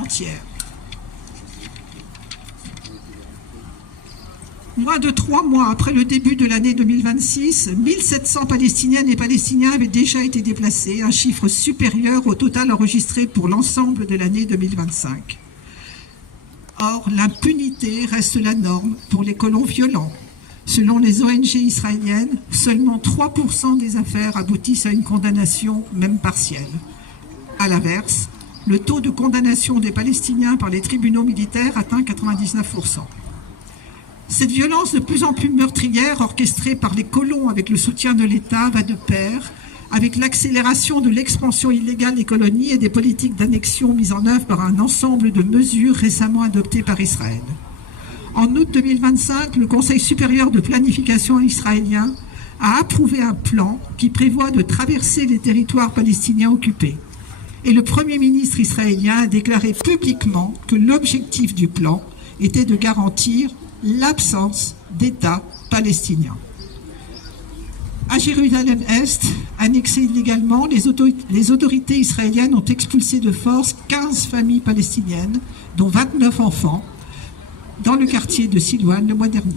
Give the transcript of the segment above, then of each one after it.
entière. Moins de 3 mois après le début de l'année 2026, 1700 Palestiniennes et Palestiniens avaient déjà été déplacés, un chiffre supérieur au total enregistré pour l'ensemble de l'année 2025. Or, l'impunité reste la norme pour les colons violents. Selon les ONG israéliennes, seulement 3% des affaires aboutissent à une condamnation, même partielle. À l'inverse, le taux de condamnation des Palestiniens par les tribunaux militaires atteint 99%. Cette violence de plus en plus meurtrière, orchestrée par les colons avec le soutien de l'État, va de pair avec l'accélération de l'expansion illégale des colonies et des politiques d'annexion mises en œuvre par un ensemble de mesures récemment adoptées par Israël. En août 2025, le Conseil supérieur de planification israélien a approuvé un plan qui prévoit de traverser les territoires palestiniens occupés. Et le Premier ministre israélien a déclaré publiquement que l'objectif du plan était de garantir l'absence d'État palestinien. À Jérusalem-Est, annexée illégalement, les autorités israéliennes ont expulsé de force 15 familles palestiniennes, dont 29 enfants, dans le quartier de Silouane le mois dernier.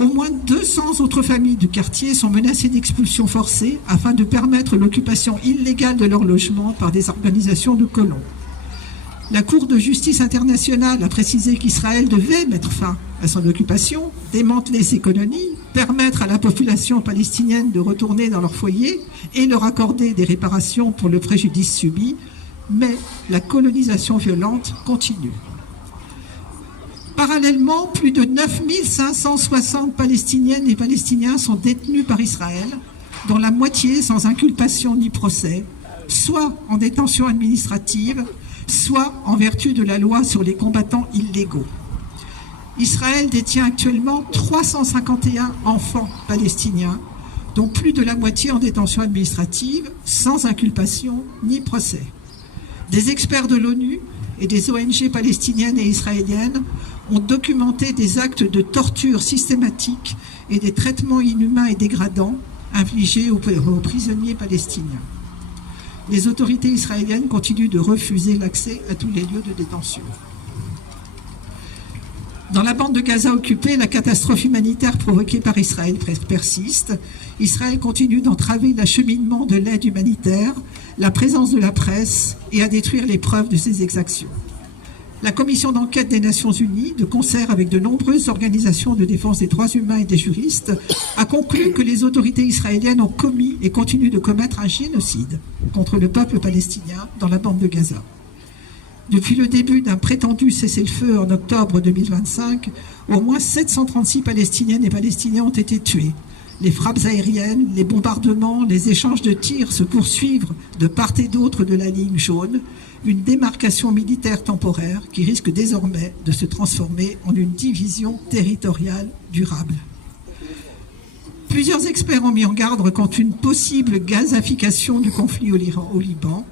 Au moins 200 autres familles du quartier sont menacées d'expulsion forcée afin de permettre l'occupation illégale de leurs logements par des organisations de colons. La Cour de justice internationale a précisé qu'Israël devait mettre fin à son occupation, démanteler ses colonies, permettre à la population palestinienne de retourner dans leur foyer et leur accorder des réparations pour le préjudice subi, mais la colonisation violente continue. Parallèlement, plus de 9560 Palestiniennes et Palestiniens sont détenus par Israël, dont la moitié sans inculpation ni procès, soit en détention administrative, soit en vertu de la loi sur les combattants illégaux. Israël détient actuellement 351 enfants palestiniens, dont plus de la moitié en détention administrative, sans inculpation ni procès. Des experts de l'ONU et des ONG palestiniennes et israéliennes ont documenté des actes de torture systématiques et des traitements inhumains et dégradants infligés aux prisonniers palestiniens. Les autorités israéliennes continuent de refuser l'accès à tous les lieux de détention. Dans la bande de Gaza occupée, la catastrophe humanitaire provoquée par Israël persiste. Israël continue d'entraver l'acheminement de l'aide humanitaire, la présence de la presse et à détruire les preuves de ses exactions. La commission d'enquête des Nations Unies, de concert avec de nombreuses organisations de défense des droits humains et des juristes, a conclu que les autorités israéliennes ont commis et continuent de commettre un génocide contre le peuple palestinien dans la bande de Gaza. Depuis le début d'un prétendu cessez-le-feu en octobre 2025, au moins 736 Palestiniennes et Palestiniens ont été tués. Les frappes aériennes, les bombardements, les échanges de tirs se poursuivent de part et d'autre de la ligne jaune, une démarcation militaire temporaire qui risque désormais de se transformer en une division territoriale durable. Plusieurs experts ont mis en garde contre une possible gazification du conflit au Liban,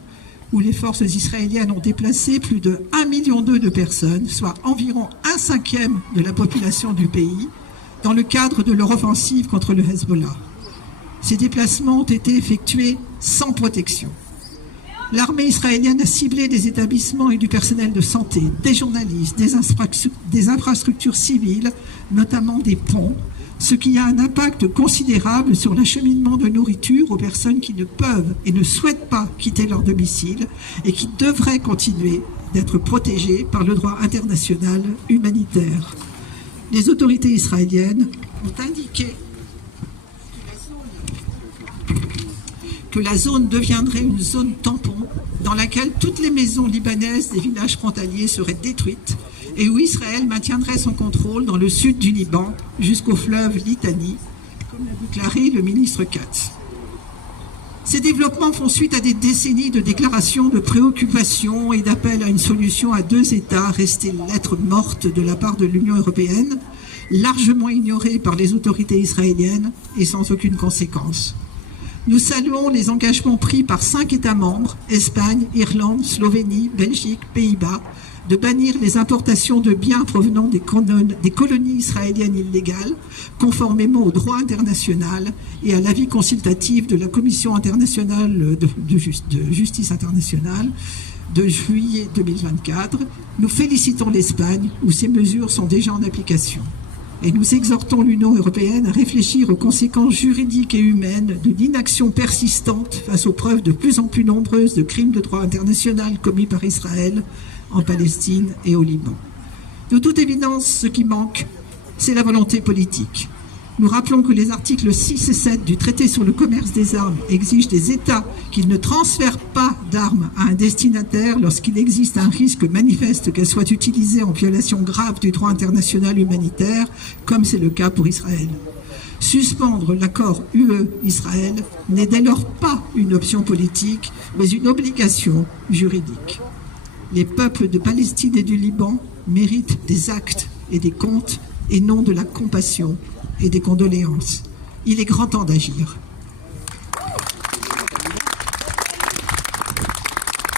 où les forces israéliennes ont déplacé plus de 1,2 million de personnes, soit environ 1/5 de la population du pays, dans le cadre de leur offensive contre le Hezbollah. Ces déplacements ont été effectués sans protection. L'armée israélienne a ciblé des établissements et du personnel de santé, des journalistes, des infrastructures civiles, notamment des ponts, ce qui a un impact considérable sur l'acheminement de nourriture aux personnes qui ne peuvent et ne souhaitent pas quitter leur domicile et qui devraient continuer d'être protégées par le droit international humanitaire. Les autorités israéliennes ont indiqué que la zone deviendrait une zone tampon dans laquelle toutes les maisons libanaises des villages frontaliers seraient détruites et où Israël maintiendrait son contrôle dans le sud du Liban jusqu'au fleuve Litani, comme l'a déclaré le ministre Katz. Ces développements font suite à des décennies de déclarations de préoccupation et d'appel à une solution à 2 États restée lettre morte de la part de l'Union européenne, largement ignorée par les autorités israéliennes et sans aucune conséquence. Nous saluons les engagements pris par 5 États membres, Espagne, Irlande, Slovénie, Belgique, Pays-Bas, de bannir les importations de biens provenant des colonies israéliennes illégales, conformément au droit international et à l'avis consultatif de la Commission internationale de justice internationale, de juillet 2024, nous félicitons l'Espagne où ces mesures sont déjà en application. Et nous exhortons l'Union européenne à réfléchir aux conséquences juridiques et humaines de l'inaction persistante face aux preuves de plus en plus nombreuses de crimes de droit international commis par Israël en Palestine et au Liban. De toute évidence, ce qui manque, c'est la volonté politique. Nous rappelons que les articles 6 et 7 du traité sur le commerce des armes exigent des États qu'ils ne transfèrent pas d'armes à un destinataire lorsqu'il existe un risque manifeste qu'elles soient utilisées en violation grave du droit international humanitaire, comme c'est le cas pour Israël. Suspendre l'accord UE-Israël n'est dès lors pas une option politique, mais une obligation juridique. Les peuples de Palestine et du Liban méritent des actes et des comptes et non de la compassion et des condoléances. Il est grand temps d'agir.